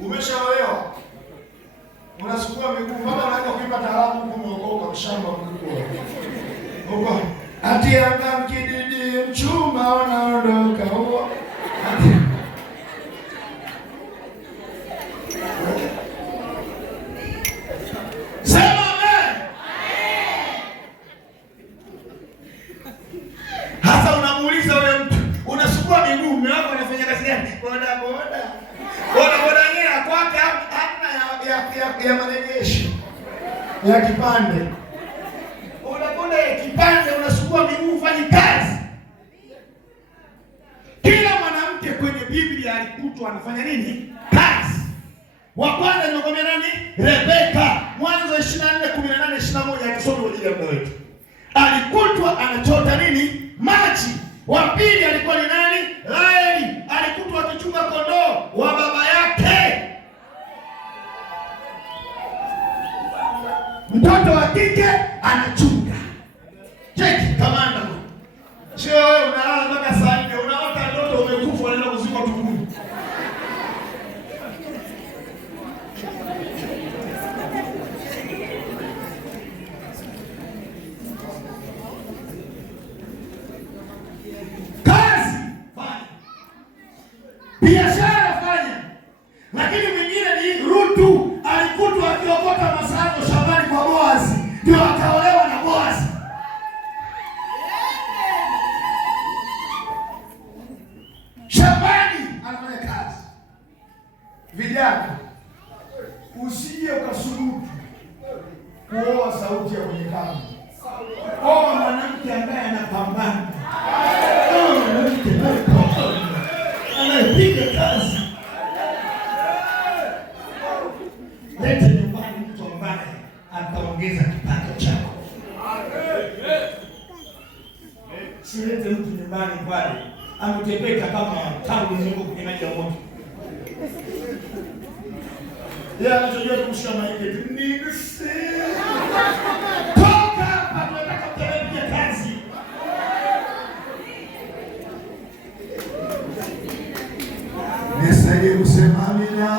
Umeshaolewa. Unasukua miguu mpaka unaanza kuimba taarabu huko umeokoka mshamba mkubwa. Huko ati anga mkididi mchuma unaondoka huo. Sema amen. Hasa unamuuliza yule mtu, unasukua miguu, mume wako anafanya kazi gani? Boda boda. Boda boda yeye kwake hapa ya marejesho. Ya kipande. Unakwenda kipande unasukua miguu ufanye kazi. Kila mwanamke kwenye Biblia alikutwa anafanya nini? Kazi. Wa kwanza nimekwambia nani? Rebeka. Mwanzo 24:18-21 akisoma kwa ajili ya muda wetu. Alikutwa anachota nini? Maji. Wa pili alikuwa ni nani? Raheli. Alikutwa akichunga kondoo wa baba yake. Mtoto wa kike anachunga. Cheki kamanda. Sio wewe unalala mpaka saa 4 unaota ndoto umekufa unaenda kuzikwa tumboni. Kazi fanya. Biashara fanya. Lakini mwingine ni Rutu alikutwa akiokota masazo shambani kwa Boazi. Ndio akaolewa na Boazi. Shambani anafanya kazi. Vijana, usije ukasubutu kuoa sauti ya mwenye kama. Oa mwanamke ambaye anapambana. Mwanamke anayepiga kazi. Lete nyumbani mtu ambaye ataongeza kipato chako. Silete mtu nyumbani pale ametepeka kama tangu zunguko kwenye maji ya moto. Yeye anachojua kushika maiki nini toka hapa tunataka kutekeleza kazi. Nisaidie kusema amina.